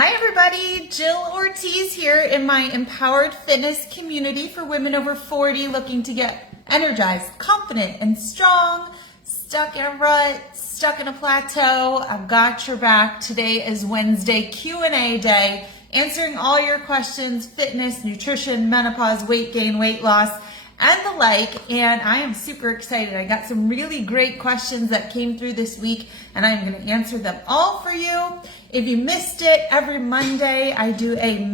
Hi everybody, Jill Ortiz here in my Empowered Fitness community for women over 40 looking to get energized, confident, and strong, stuck in a rut, stuck in a plateau. I've got your back. Today is Wednesday Q&A day, answering all your questions, fitness, nutrition, menopause, weight gain, weight loss, and the like, and I am super excited. I got some really great questions that came through this week, and I'm going to answer them all for you. If you missed it, every Monday I do a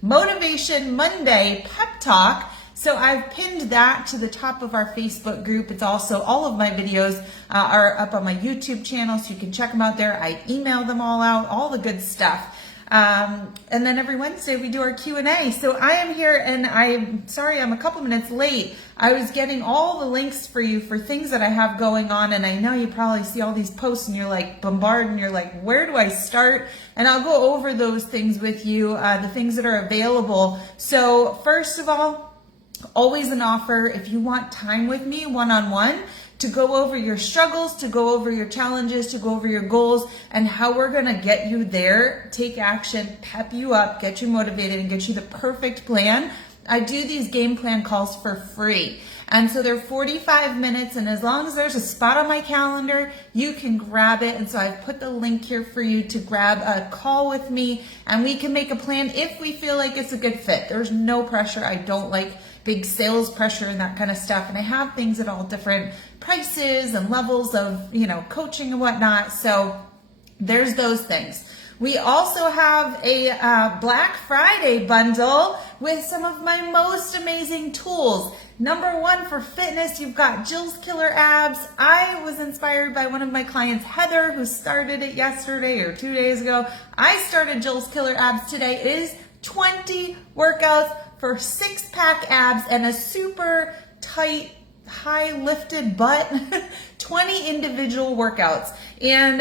Motivation Monday pep talk. So I've pinned that to the top of our Facebook group. It's also, all of my videos are up on my YouTube channel, so you can check them out there. I email them all out, all the good stuff. And then every Wednesday we do our Q&A. So I am here, and I'm sorry I'm a couple minutes late. I was getting all the links for you for things that I have going on, and I know you probably see all these posts and you're like bombarded and you're like, where do I start? And I'll go over those things with you, the things that are available. So first of all, always an offer if you want time with me one-on-one to go over your struggles, to go over your challenges, to go over your goals, and how we're gonna get you there, take action, pep you up, get you motivated, and get you the perfect plan. I do these game plan calls for free. And so they're 45 minutes, and as long as there's a spot on my calendar, you can grab it. And so I've put the link here for you to grab a call with me, and we can make a plan if we feel like it's a good fit. There's no pressure. I don't like big sales pressure and that kind of stuff. And I have things at all different prices and levels of, coaching and whatnot. So there's those things. We also have a Black Friday bundle with some of my most amazing tools. Number one, for fitness, you've got Jill's Killer Abs. I was inspired by one of my clients, Heather, who started it yesterday or 2 days ago. I started Jill's Killer Abs today. It is 20 workouts for 6-pack abs and a super tight, high lifted butt. 20 individual workouts, and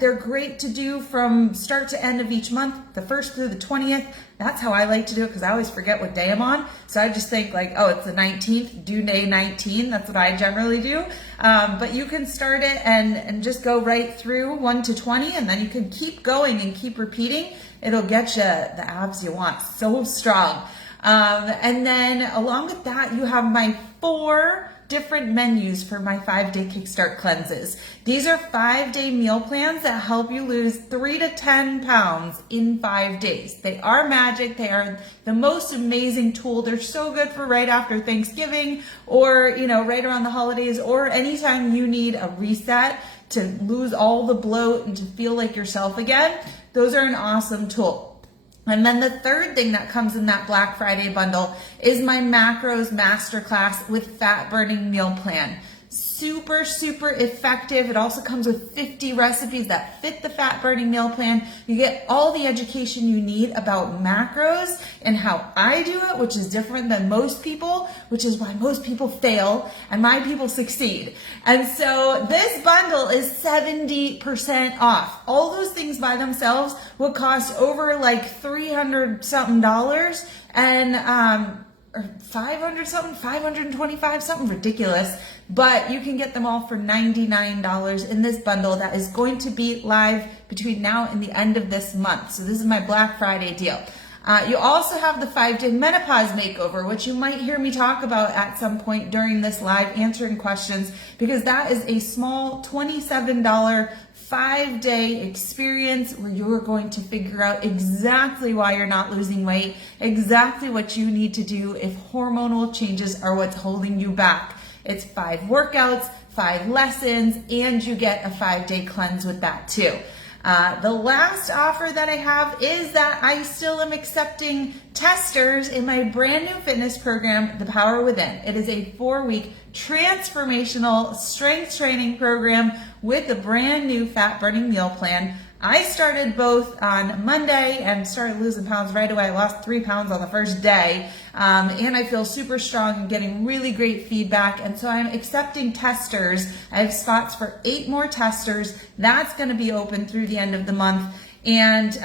they're great to do from start to end of each month, the 1st through the 20th. That's how I like to do it, because I always forget what day I'm on. So I just think like, oh, it's the 19th, due day 19. That's what I generally do. But you can start it and just go right through 1 to 20, and then you can keep going and keep repeating. It'll get you the abs you want. So strong. And then along with that, you have my 4 different menus for my 5-day Kickstart cleanses. These are 5-day meal plans that help you lose 3 to 10 pounds in 5 days. They are magic. They are the most amazing tool. They're so good for right after Thanksgiving, or, right around the holidays, or anytime you need a reset to lose all the bloat and to feel like yourself again. Those are an awesome tool. And then the third thing that comes in that Black Friday bundle is my macros masterclass with fat burning meal plan. Super, super effective. It also comes with 50 recipes that fit the fat burning meal plan. You get all the education you need about macros and how I do it, which is different than most people, which is why most people fail and my people succeed. And so this bundle is 70% off. All those things by themselves would cost over like $300 something, and or 500 something, 525 something ridiculous, but you can get them all for $99 in this bundle that is going to be live between now and the end of this month. So this is my Black Friday deal. You also have the 5-day menopause makeover, which you might hear me talk about at some point during this live, answering questions, because that is a small $27 5-day experience where you are going to figure out exactly why you're not losing weight, exactly what you need to do if hormonal changes are what's holding you back. It's 5 workouts, 5 lessons, and you get a 5-day cleanse with that too. The last offer that I have is that I still am accepting testers in my brand new fitness program, The Power Within. It is a 4-week transformational strength training program with a brand new fat burning meal plan. I started both on Monday and started losing pounds right away. I lost 3 pounds on the first day, and I feel super strong and getting really great feedback. And so I'm accepting testers. I have spots for 8 more testers. That's going to be open through the end of the month. And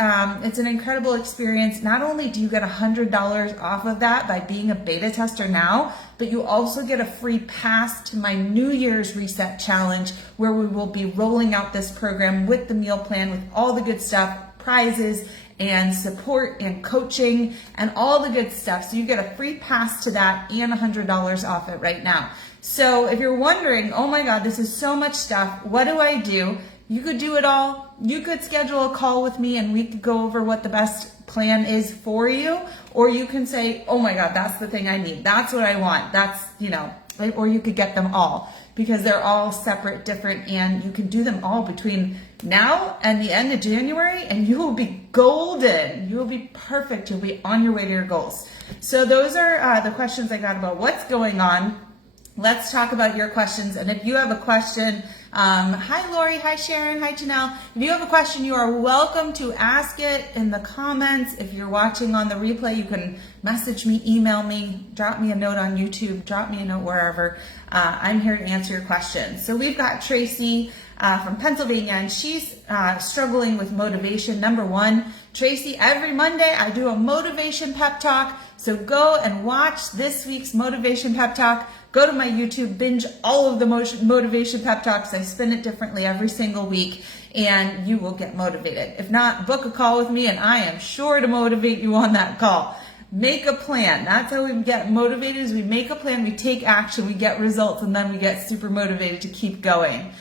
it's an incredible experience. Not only do you get $100 off of that by being a beta tester now, but you also get a free pass to my New Year's Reset Challenge, where we will be rolling out this program with the meal plan, with all the good stuff, prizes and support and coaching and all the good stuff. So you get a free pass to that and $100 off it right now. So if you're wondering, oh my God, this is so much stuff, what do I do? You could do it all. You could schedule a call with me and we could go over what the best plan is for you. Or you can say, oh my God, that's the thing I need. That's what I want. That's, or you could get them all, because they're all separate, different, and you can do them all between now and the end of January, and you will be golden. You will be perfect. You'll be on your way to your goals. So those are the questions I got about what's going on. Let's talk about your questions. And if you have a question, hi Lori, hi Sharon, hi Janelle. If you have a question, you are welcome to ask it in the comments. If you're watching on the replay, you can message me, email me, drop me a note on YouTube, drop me a note wherever. I'm here to answer your questions. So we've got Tracy from Pennsylvania, and she's struggling with motivation. Number one, Tracy, every Monday I do a motivation pep talk. So go and watch this week's motivation pep talk. Go to my YouTube, binge all of the motivation pep talks. I spin it differently every single week, and you will get motivated. If not, book a call with me, and I am sure to motivate you on that call. Make a plan. That's how we get motivated, is we make a plan, we take action, we get results, and then we get super motivated to keep going.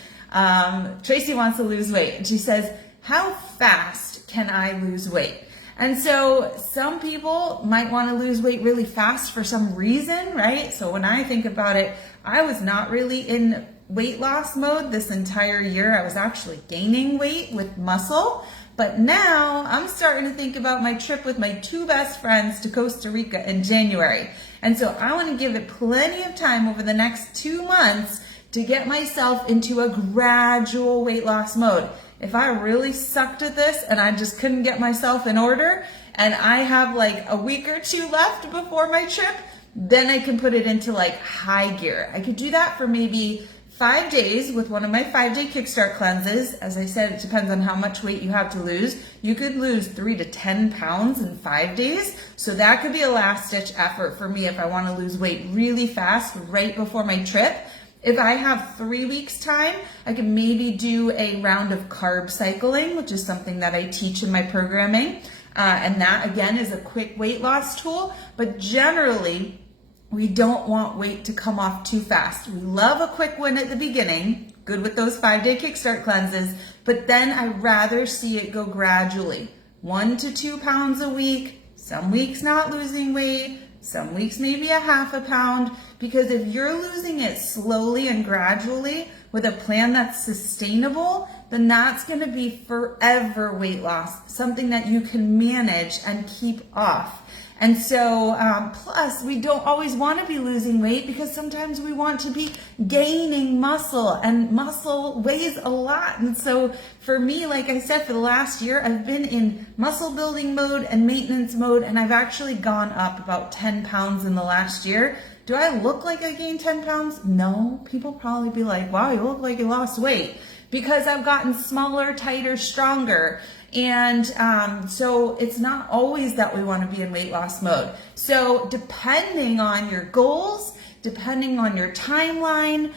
Tracy wants to lose weight, and she says, how fast can I lose weight? And so some people might want to lose weight really fast for some reason, right? So when I think about it, I was not really in weight loss mode this entire year. I was actually gaining weight with muscle. But now I'm starting to think about my trip with my two best friends to Costa Rica in January. And so I want to give it plenty of time over the next 2 months to get myself into a gradual weight loss mode. If I really sucked at this and I just couldn't get myself in order, and I have like a week or two left before my trip, then I can put it into like high gear. I could do that for maybe 5 days with one of my 5-day kickstart cleanses. As I said, it depends on how much weight you have to lose. You could lose 3 to 10 pounds in 5 days. So that could be a last ditch effort for me if I want to lose weight really fast right before my trip. If I have 3 weeks time, I can maybe do a round of carb cycling, which is something that I teach in my programming. And that again is a quick weight loss tool, but generally we don't want weight to come off too fast. We love a quick win at the beginning, good with those 5-day kickstart cleanses, but then I'd rather see it go gradually. 1 to 2 pounds a week, some weeks not losing weight, some weeks maybe a half a pound, because if you're losing it slowly and gradually with a plan that's sustainable, then that's going to be forever weight loss, something that you can manage and keep off. And so, plus we don't always want to be losing weight, because sometimes we want to be gaining muscle, and muscle weighs a lot. And so for me, like I said, for the last year, I've been in muscle building mode and maintenance mode, and I've actually gone up about 10 pounds in the last year. Do I look like I gained 10 pounds? No. People probably be like, wow, you look like you lost weight, because I've gotten smaller, tighter, stronger. And so it's not always that we want to be in weight loss mode. So depending on your goals, depending on your timeline,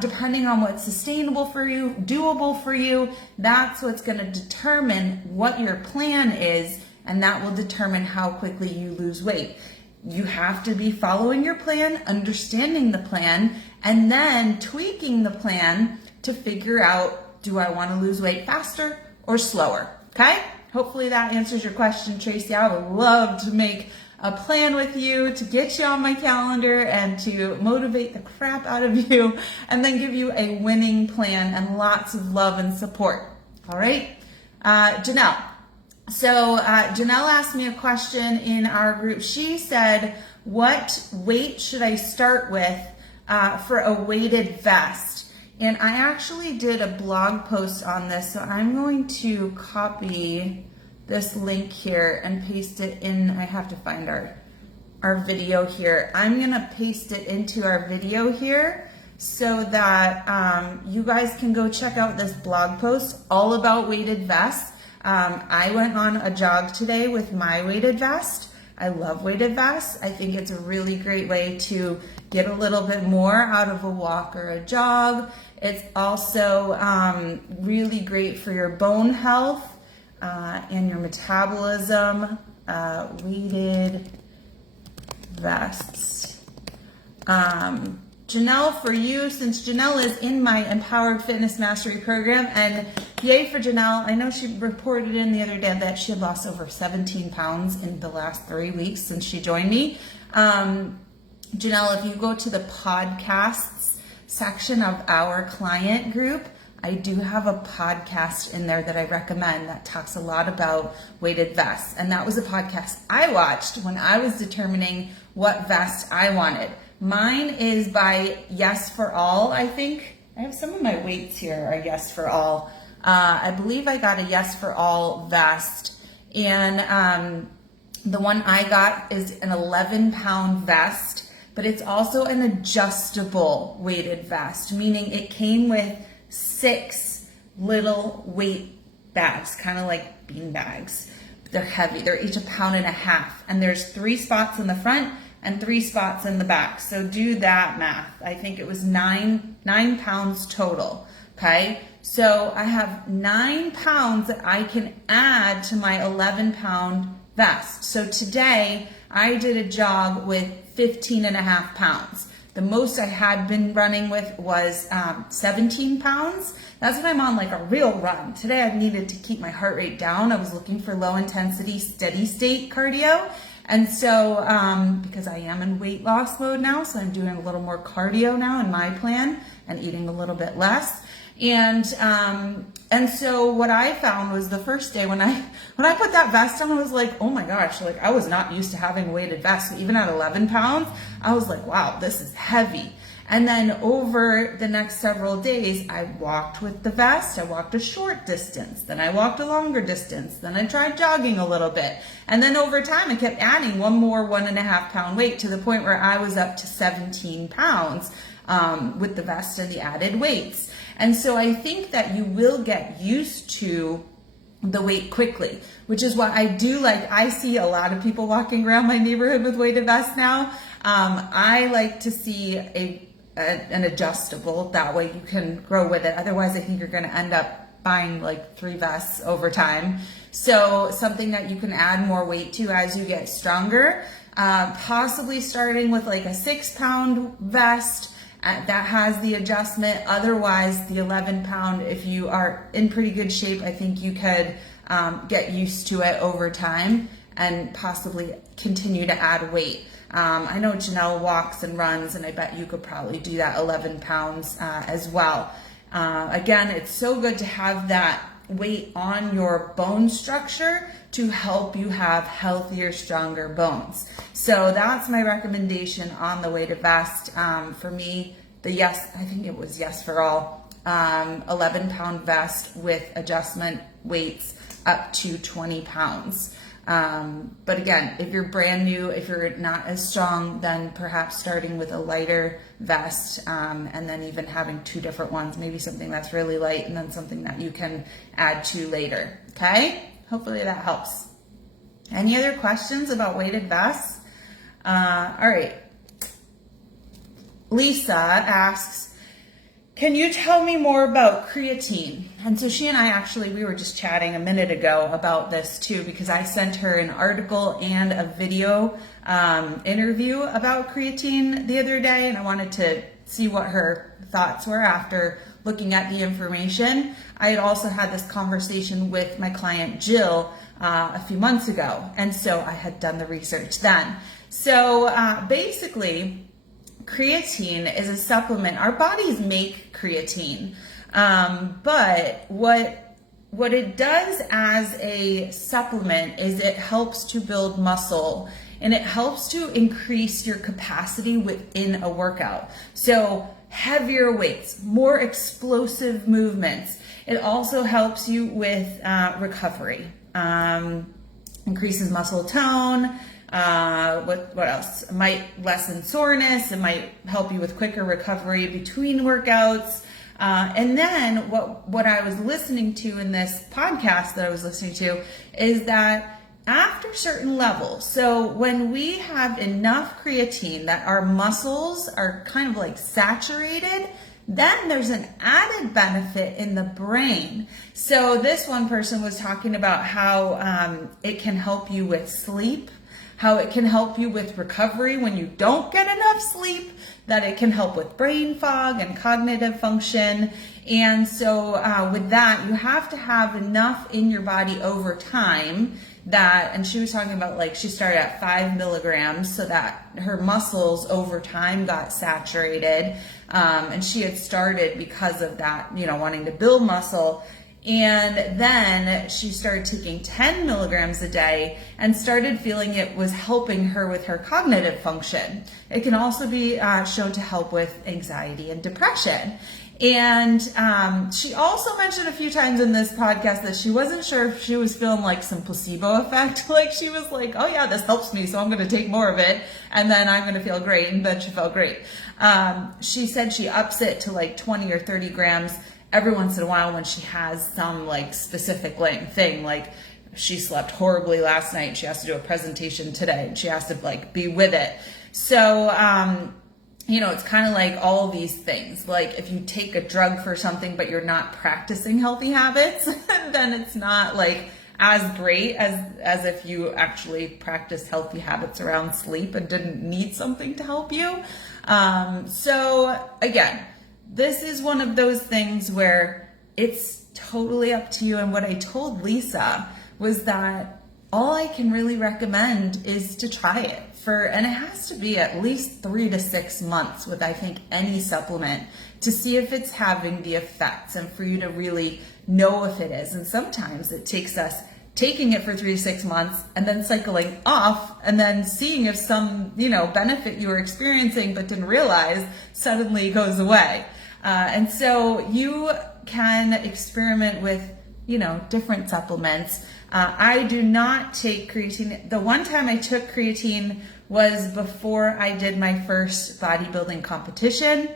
depending on what's sustainable for you, doable for you, that's what's going to determine what your plan is, and that will determine how quickly you lose weight. You have to be following your plan, understanding the plan, and then tweaking the plan to figure out, do I want to lose weight faster or slower? Okay? Hopefully that answers your question, Tracy. I would love to make a plan with you, to get you on my calendar and to motivate the crap out of you, and then give you a winning plan and lots of love and support. All right? Janelle. So Janelle asked me a question in our group. She said, what weight should I start with for a weighted vest? And I actually did a blog post on this, so I'm going to copy this link here and paste it in. I have to find our video here. I'm gonna paste it into our video here so that you guys can go check out this blog post all about weighted vests. I went on a jog today with my weighted vest. I love weighted vests. I think it's a really great way to get a little bit more out of a walk or a jog. It's also really great for your bone health and your metabolism. Weighted vests. Janelle, for you, since Janelle is in my Empowered Fitness Mastery program, and yay for Janelle. I know she reported in the other day that she had lost over 17 pounds in the last 3 weeks since she joined me. Janelle, if you go to the podcasts section of our client group, I do have a podcast in there that I recommend that talks a lot about weighted vests. And that was a podcast I watched when I was determining what vest I wanted. Mine is by Yes for All, I think. I have some of my weights here are Yes for All. I believe I got a Yes for All vest. And the one I got is an 11-pound vest, but it's also an adjustable weighted vest, meaning it came with 6 little weight bags, kind of like bean bags. They're heavy. They're each 1.5 pounds, and there's 3 spots in the front and 3 spots in the back. So do that math. I think it was 9 pounds total. Okay. So I have 9 pounds that I can add to my 11-pound vest. So today I did a jog with 15.5 pounds. The most I had been running with was 17 pounds. That's when I'm on like a real run. Today I needed to keep my heart rate down. I was looking for low intensity, steady state cardio. And so, because I am in weight loss mode now, so I'm doing a little more cardio now in my plan and eating a little bit less. And so what I found was the first day when I put that vest on, I was like, oh my gosh, like I was not used to having weighted vests. So even at 11 pounds, I was like, wow, this is heavy. And then over the next several days, I walked with the vest. I walked a short distance, then I walked a longer distance, then I tried jogging a little bit. And then over time, I kept adding one more 1.5 pound weight to the point where I was up to 17 pounds with the vest and the added weights. And so I think that you will get used to the weight quickly, which is what I do like. I see a lot of people walking around my neighborhood with weighted vests now. I like to see an adjustable, that way you can grow with it. Otherwise, I think you're going to end up buying like 3 vests over time. So something that you can add more weight to as you get stronger, possibly starting with like a 6-pound vest that has the adjustment. Otherwise, the 11-pound, if you are in pretty good shape, I think you could get used to it over time and possibly continue to add weight. I know Janelle walks and runs, and I bet you could probably do that 11 pounds as well. Again, it's so good to have that weight on your bone structure to help you have healthier, stronger bones. So that's my recommendation on the weighted vest. For me, I think it was Yes for All, 11-pound vest with adjustment weights up to 20 pounds. But again, if you're brand new, if you're not as strong, then perhaps starting with a lighter vest, and then even having 2 different ones, maybe something that's really light and then something that you can add to later. Okay? Hopefully that helps. Any other questions about weighted vests? All right. Lisa asks, can you tell me more about creatine? And so she and I we were just chatting a minute ago about this too, because I sent her an article and a video interview about creatine the other day, and I wanted to see what her thoughts were after looking at the information. I had also had this conversation with my client Jill a few months ago, and so I had done the research then. So basically, creatine is a supplement. Our bodies make creatine, but what it does as a supplement is it helps to build muscle, and it helps to increase your capacity within a workout. So heavier weights, more explosive movements. It also helps you with recovery, increases muscle tone. What else? It might lessen soreness. It might help you with quicker recovery between workouts. And then what I was listening to in this podcast that I was listening to is that after certain levels, so when we have enough creatine that our muscles are kind of like saturated, then there's an added benefit in the brain. So this one person was talking about how it can help you with sleep, how it can help you with recovery when you don't get enough sleep, that it can help with brain fog and cognitive function. And so with that, you have to have enough in your body over time that, and she was talking about like she started at 5 milligrams so that her muscles over time got saturated. And she had started because of that, wanting to build muscle. And then she started taking 10 milligrams a day and started feeling it was helping her with her cognitive function. It can also be shown to help with anxiety and depression. And she also mentioned a few times in this podcast that she wasn't sure if she was feeling like some placebo effect. Like she was like, oh yeah, this helps me, so I'm going to take more of it and then I'm going to feel great. And then she felt great. She said she ups it to like 20 or 30 grams every once in a while when she has some like specific thing, like she slept horribly last night, she has to do a presentation today, and she has to like be with it. So, it's kind of like all these things. Like if you take a drug for something, but you're not practicing healthy habits, then it's not like as great as if you actually practiced healthy habits around sleep and didn't need something to help you. So again, this is one of those things where it's totally up to you. And what I told Lisa was that all I can really recommend is to try it and it has to be at least 3 to 6 months with, I think, any supplement to see if it's having the effects and for you to really know if it is. And sometimes it takes us taking it for 3 to 6 months and then cycling off and then seeing if some, benefit you were experiencing but didn't realize suddenly goes away. And so you can experiment with, different supplements. I do not take creatine. The one time I took creatine was before I did my first bodybuilding competition.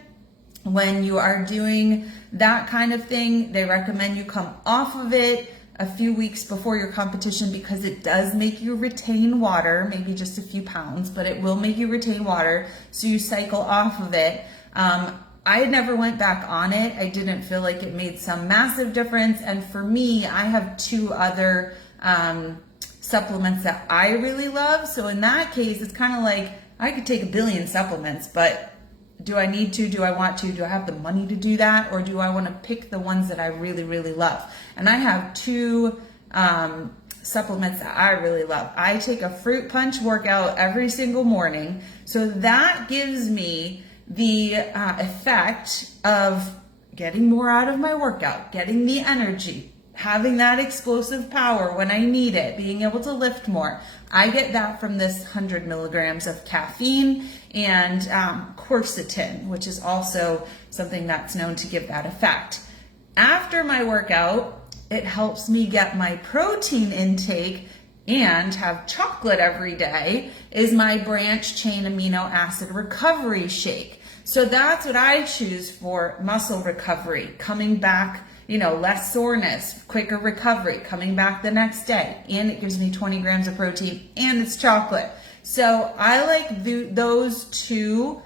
When you are doing that kind of thing, they recommend you come off of it a few weeks before your competition because it does make you retain water, maybe just a few pounds, but it will make you retain water. So you cycle off of it. I never went back on it. I didn't feel like it made some massive difference. And for me, I have 2 other supplements that I really love. So in that case, it's kind of like I could take 1 billion supplements, but do I need to? Do I want to? Do I have the money to do that? Or do I want to pick the ones that I really, really love? And I have 2 supplements that I really love. I take a fruit punch workout every single morning. So that gives me the effect of getting more out of my workout, getting the energy, having that explosive power when I need it, being able to lift more. I get that from this 100 milligrams of caffeine and quercetin, which is also something that's known to give that effect. After my workout, it helps me get my protein intake and have chocolate every day is my branched chain amino acid recovery shake. So that's what I choose for muscle recovery, coming back, less soreness, quicker recovery, coming back the next day. And it gives me 20 grams of protein and it's chocolate. So I like those 2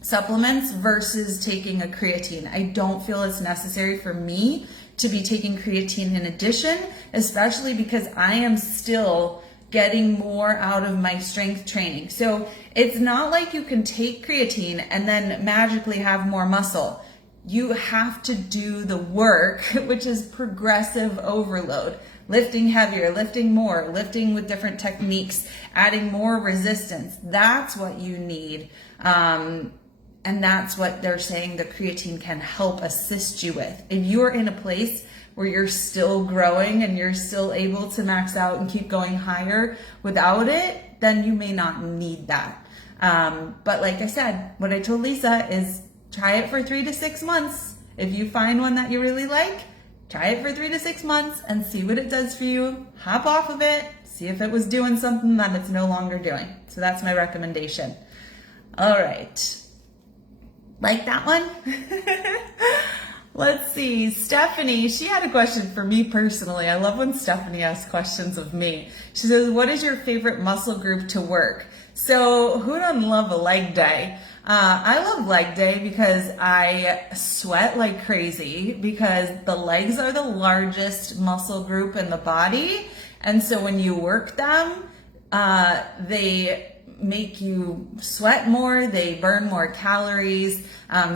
supplements versus taking a creatine. I don't feel it's necessary for me to be taking creatine in addition, especially because I am still getting more out of my strength training. So it's not like you can take creatine and then magically have more muscle. You have to do the work, which is progressive overload, lifting heavier, lifting more, lifting with different techniques, adding more resistance. That's what you need. And that's what they're saying the creatine can help assist you with. If you're in a place where you're still growing and you're still able to max out and keep going higher without it, then you may not need that. But like I said, what I told Lisa is try it for 3 to 6 months. If you find one that you really like, try it for 3 to 6 months and see what it does for you. Hop off of it, see if it was doing something that it's no longer doing. So that's my recommendation. All right. Like that one? Let's see. Stephanie, she had a question for me personally. I love when Stephanie asks questions of me. She says, what is your favorite muscle group to work? So who doesn't love a leg day? I love leg day because I sweat like crazy because the legs are the largest muscle group in the body. And so when you work them, they make you sweat more, they burn more calories.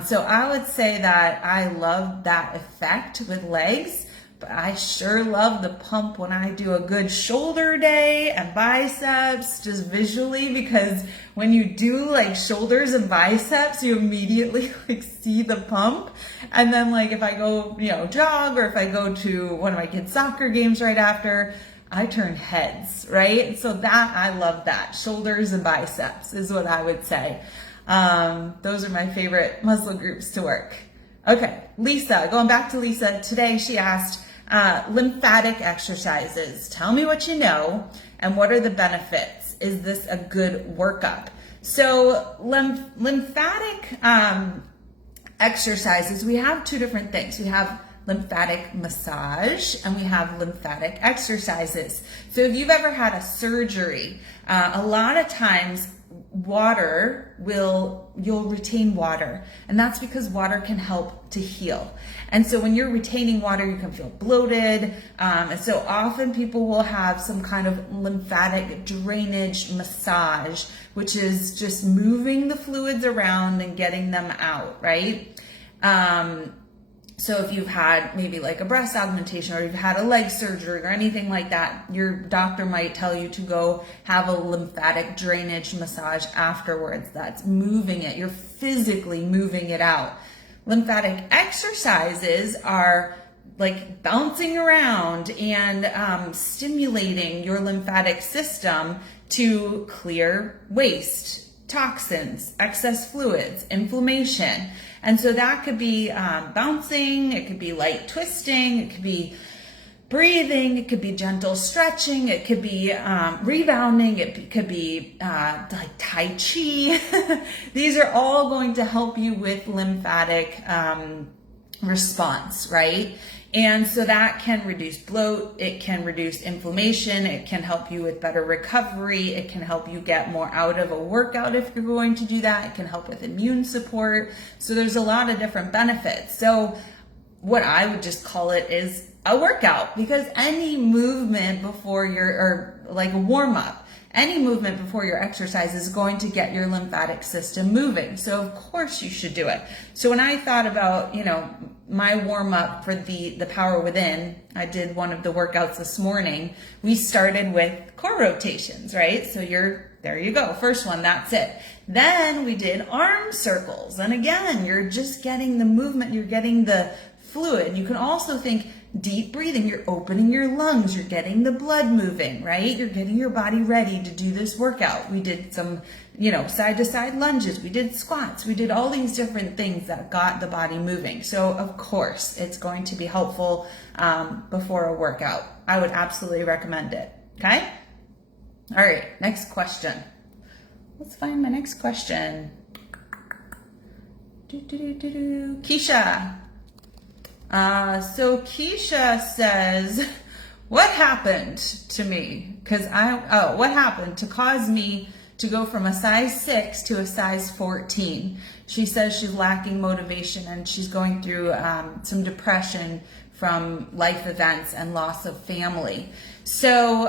So I would say that I love that effect with legs, but I sure love the pump when I do a good shoulder day and biceps, just visually, because when you do like shoulders and biceps, you immediately like see the pump. And then like if I go, jog, or if I go to one of my kids' soccer games right after, I turn heads, right? So that, I love that. Shoulders and biceps is what I would say. Those are my favorite muscle groups to work. Okay, Lisa, going back to Lisa, today she asked, lymphatic exercises. Tell me what you know and what are the benefits? Is this a good workup? So lymphatic exercises, we have two different things. We have lymphatic massage and we have lymphatic exercises. So if you've ever had a surgery, a lot of times you'll retain water, and that's because water can help to heal. And so when you're retaining water, you can feel bloated. And so often people will have some kind of lymphatic drainage massage, which is just moving the fluids around and getting them out, right? So if you've had maybe like a breast augmentation or you've had a leg surgery or anything like that, your doctor might tell you to go have a lymphatic drainage massage afterwards. That's moving it. You're physically moving it out. Lymphatic exercises are like bouncing around and stimulating your lymphatic system to clear waste, toxins, excess fluids, inflammation. And so that could be bouncing, it could be light twisting, it could be breathing, it could be gentle stretching, it could be rebounding, it could be like Tai Chi. These are all going to help you with lymphatic response, right? And so that can reduce bloat, it can reduce inflammation, it can help you with better recovery, it can help you get more out of a workout if you're going to do that, it can help with immune support. So there's a lot of different benefits. So what I would just call it is a workout, because any movement before or like a warm up, any movement before your exercise is going to get your lymphatic system moving. So of course you should do it. So when I thought about, my warm up for the Power Within, I did one of the workouts this morning. We started with core rotations, right? So there you go. First one, that's it. Then we did arm circles. And again, you're just getting the movement, you're getting the fluid. You can also think deep breathing, you're opening your lungs, you're getting the blood moving, right? You're getting your body ready to do this workout. We did some, side to side lunges, we did squats, we did all these different things that got the body moving. So of course it's going to be helpful before a workout. I would absolutely recommend it. Okay. All right. Next question. Let's find my next question. Keisha. So Keisha says, what happened to me? What happened to cause me to go from a size 6 to a size 14? She says she's lacking motivation and she's going through some depression from life events and loss of family. So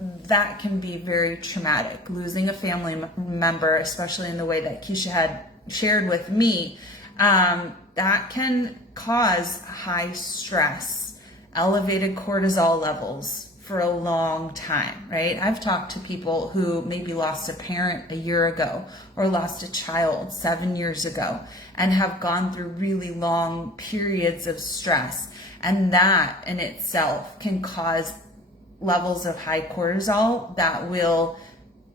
that can be very traumatic, losing a family member, especially in the way that Keisha had shared with me. That can cause high stress, elevated cortisol levels for a long time, right? I've talked to people who maybe lost a parent a year ago or lost a child 7 years ago and have gone through really long periods of stress. And that in itself can cause levels of high cortisol that will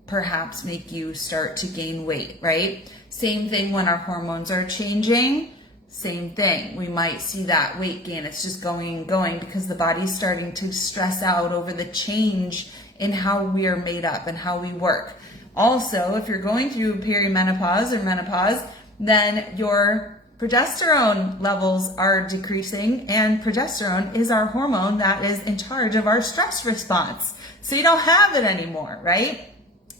perhaps make you start to gain weight, right? Same thing when our hormones are changing. Same thing. We might see that weight gain. It's just going and going because the body's starting to stress out over the change in how we are made up and how we work. Also, if you're going through perimenopause or menopause, then your progesterone levels are decreasing, and progesterone is our hormone that is in charge of our stress response. So you don't have it anymore, right?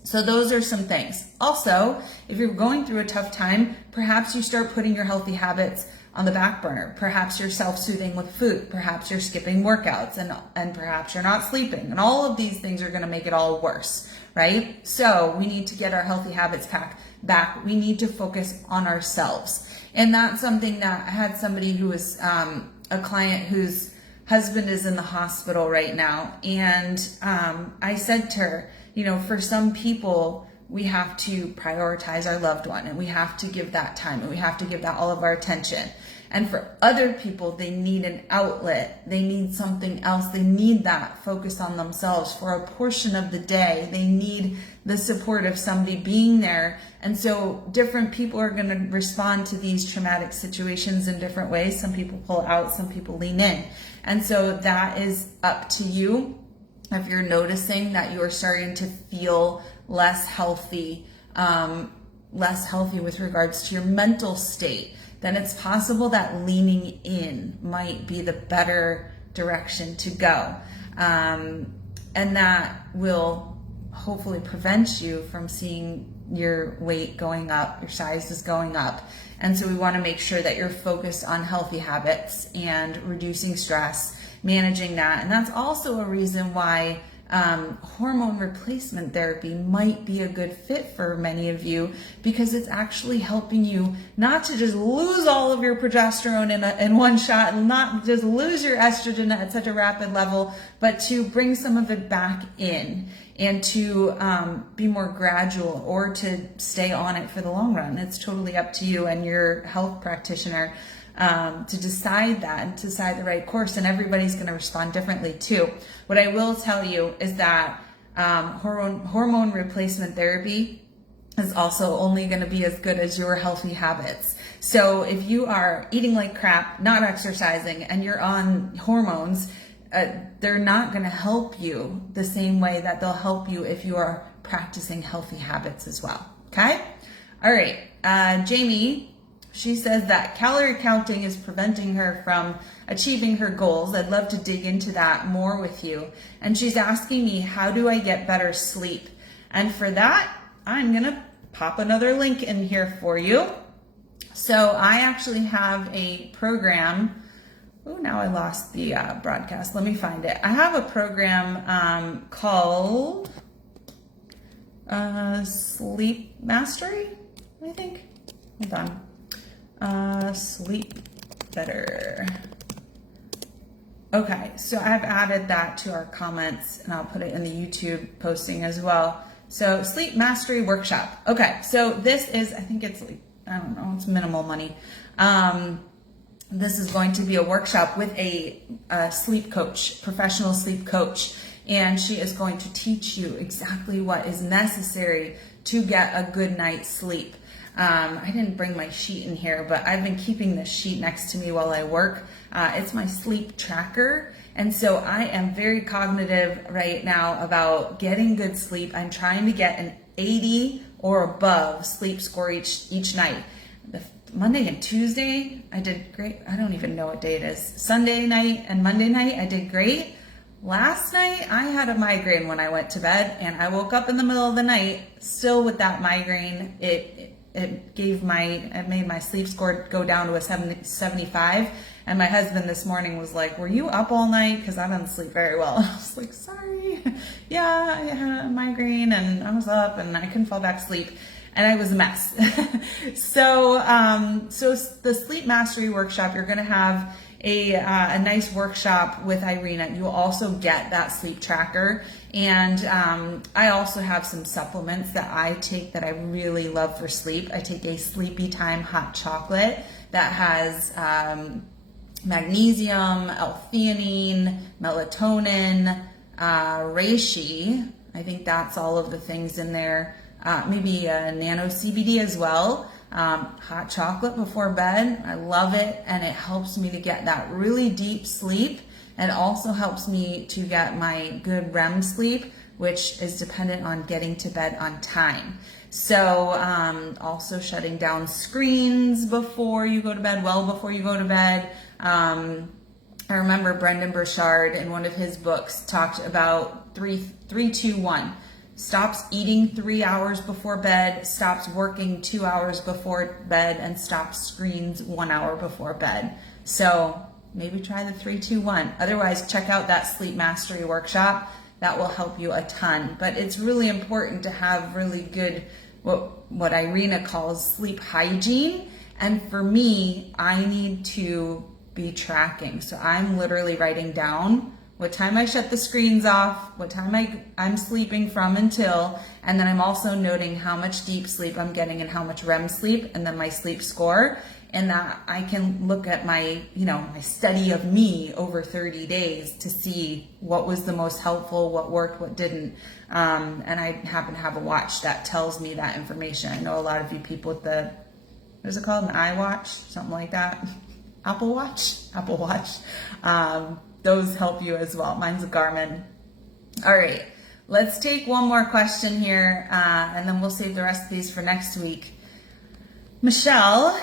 So those are some things. Also, if you're going through a tough time, perhaps you start putting your healthy habits on the back burner. Perhaps you're self-soothing with food. Perhaps you're skipping workouts, and perhaps you're not sleeping. And all of these things are going to make it all worse, right? So we need to get our healthy habits back. We need to focus on ourselves. And that's something that I had somebody who was a client whose husband is in the hospital right now. And I said to her, you know, for some people, we have to prioritize our loved one, and we have to give that time, and we have to give that all of our attention. And for other people, they need an outlet. They need something else. They need that focus on themselves for a portion of the day. They need the support of somebody being there. And so different people are going to respond to these traumatic situations in different ways. Some people pull out, some people lean in. And so that is up to you. If you're noticing that you are starting to feel less healthy with regards to your mental state, then it's possible that leaning in might be the better direction to go. And that will hopefully prevent you from seeing your weight going up, your size is going up. And so we want to make sure that you're focused on healthy habits and reducing stress, managing that. And that's also a reason why hormone replacement therapy might be a good fit for many of you, because it's actually helping you not to just lose all of your progesterone in one shot, and not just lose your estrogen at such a rapid level, but to bring some of it back in, and to be more gradual, or to stay on it for the long run. It's totally up to you and your health practitioner to decide that and to decide the right course, and everybody's going to respond differently too. What I will tell you is that hormone replacement therapy is also only going to be as good as your healthy habits. So if you are eating like crap, not exercising, and you're on hormones, they're not going to help you the same way that they'll help you if you are practicing healthy habits as well. Okay? All right. Jamie, she says that calorie counting is preventing her from achieving her goals. I'd love to dig into that more with you. And she's asking me, how do I get better sleep? And for that, I'm going to pop another link in here for you. So I actually have a program. Oh, now I lost the broadcast. Let me find it. I have a program called Sleep Mastery, I think. Hold on. Sleep Better. Okay, so I've added that to our comments, and I'll put it in the YouTube posting as well. So Sleep Mastery Workshop. Okay, so this is, I think it's like, I don't know, it's minimal money. This is going to be a workshop with a sleep coach, professional sleep coach, and she is going to teach you exactly what is necessary to get a good night's sleep. I didn't bring my sheet in here, but I've been keeping this sheet next to me while I work. It's my sleep tracker. And so I am very cognitive right now about getting good sleep. I'm trying to get an 80 or above sleep score each night. Monday and Tuesday, I did great. I don't even know what day it is. Sunday night and Monday night, I did great. Last night, I had a migraine when I went to bed, and I woke up in the middle of the night still with that migraine. It made my sleep score go down to a 75. And my husband this morning was like, were you up all night? Because I didn't sleep very well. I was like, sorry. Yeah, I had a migraine and I was up and I couldn't fall back to sleep. And I was a mess. So the Sleep Mastery Workshop, you're going to have a nice workshop with Irina. You will also get that sleep tracker. And I also have some supplements that I take that I really love for sleep. I take a Sleepy Time hot chocolate that has magnesium, L-theanine, melatonin, reishi. I think that's all of the things in there. Maybe nano CBD as well. Hot chocolate before bed. I love it, and it helps me to get that really deep sleep. It also helps me to get my good REM sleep which is dependent on getting to bed on time. So also shutting down screens before you go to bed, well before you go to bed. I remember Brendan Burchard in one of his books talked about 3-2-1. Stops eating 3 hours before bed, stops working 2 hours before bed, and stops screens 1 hour before bed. So maybe try the 3-2-1. Otherwise, check out that sleep mastery workshop. That will help you a ton. But it's really important to have really good, what Irina calls sleep hygiene. And for me, I need to be tracking. So I'm literally writing down what time I shut the screens off, what time I'm sleeping from until, and then I'm also noting how much deep sleep I'm getting and how much REM sleep, and then my sleep score, and that I can look at my, my study of me over 30 days to see what was the most helpful, what worked, what didn't. And I happen to have a watch that tells me that information. I know a lot of you people with the, what is it called, an iWatch, something like that. Apple Watch. Those help you as well. Mine's a Garmin. All right, let's take one more question here, and then we'll save the rest of these for next week. Michelle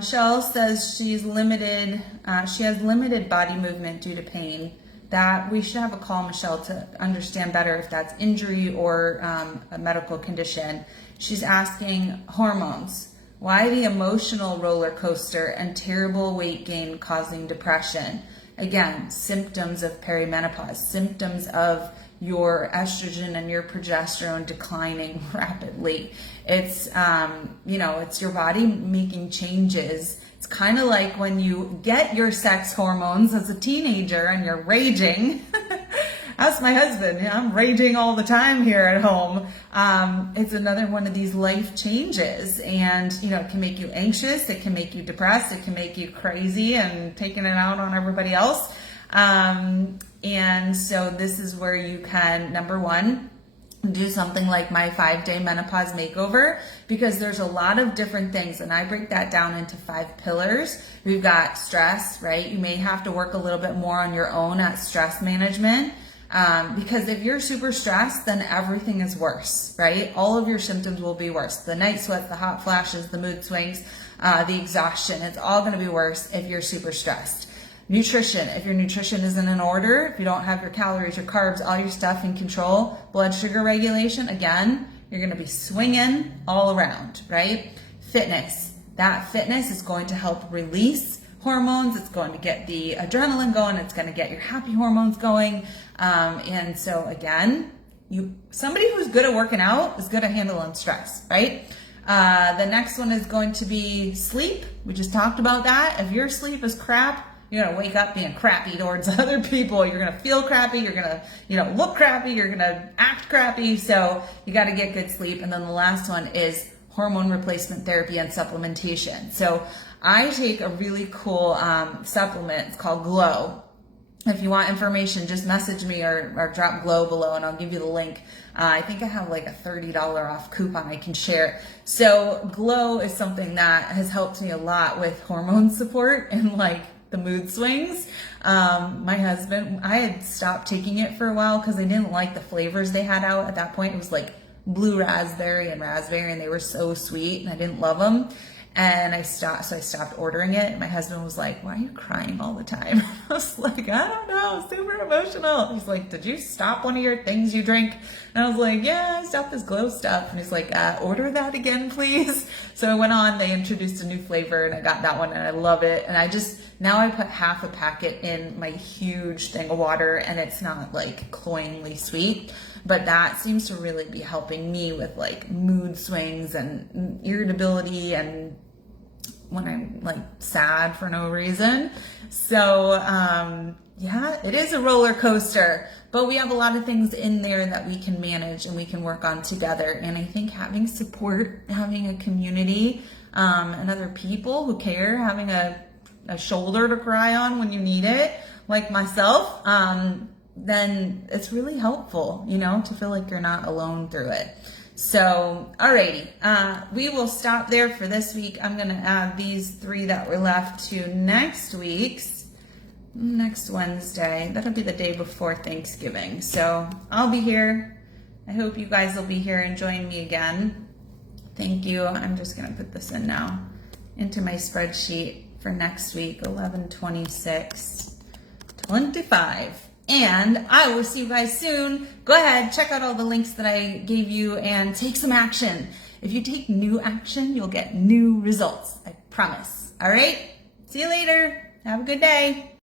says she has limited body movement due to pain. That we should have a call, Michelle, to understand better if that's injury or a medical condition. She's asking hormones. Why the emotional roller coaster and terrible weight gain causing depression? Again, symptoms of perimenopause, symptoms of your estrogen and your progesterone declining rapidly. It's, it's your body making changes. It's kind of like when you get your sex hormones as a teenager and you're raging. Ask my husband, I'm raging all the time here at home. It's another one of these life changes, and it can make you anxious, it can make you depressed, it can make you crazy and taking it out on everybody else. And so this is where you can, number one, do something like my 5-day menopause makeover, because there's a lot of different things, and I break that down into 5 pillars. We've got stress, right? You may have to work a little bit more on your own at stress management. Because if you're super stressed, then everything is worse, right? All of your symptoms will be worse. The night sweats, the hot flashes, the mood swings, the exhaustion, it's all going to be worse if you're super stressed. Nutrition, if your nutrition isn't in order, if you don't have your calories, your carbs, all your stuff in control, blood sugar regulation, again, you're going to be swinging all around, right? Fitness, that fitness is going to help release hormones. It's going to get the adrenaline going. It's going to get your happy hormones going. And so again, somebody who's good at working out is good at handling stress, right? The next one is going to be sleep. We just talked about that. If your sleep is crap, you're going to wake up being crappy towards other people. You're going to feel crappy. You're going to, look crappy. You're going to act crappy. So you got to get good sleep. And then the last one is hormone replacement therapy and supplementation. So I take a really cool supplement. It's called Glow. If you want information, just message me or drop Glow below and I'll give you the link. I think I have like a $30 off coupon I can share. So Glow is something that has helped me a lot with hormone support and like the mood swings. My husband, I had stopped taking it for a while because I didn't like the flavors they had out at that point. It was like blue raspberry and raspberry, and they were so sweet and I didn't love them. And I stopped ordering it. And my husband was like, why are you crying all the time? I was like, I don't know, super emotional. He's like, did you stop one of your things you drink? And I was like, yeah, I stopped this Glow stuff. And he's like, order that again, please. So I went on, they introduced a new flavor and I got that one and I love it. And now I put half a packet in my huge thing of water, and it's not like cloyingly sweet. But that seems to really be helping me with like mood swings and irritability and when I'm like sad for no reason. So yeah, it is a roller coaster, but we have a lot of things in there that we can manage and we can work on together. And I think having support, having a community, and other people who care, having a shoulder to cry on when you need it, like myself, then it's really helpful, to feel like you're not alone through it. So, alrighty, we will stop there for this week. I'm going to add these 3 that were left to next week's next Wednesday. That'll be the day before Thanksgiving. So I'll be here. I hope you guys will be here and join me again. Thank you. I'm just going to put this in now into my spreadsheet for next week, 11/26/25. And I will see you guys soon. Go ahead, check out all the links that I gave you and take some action. If you take new action, you'll get new results. I promise. All right? See you later. Have a good day.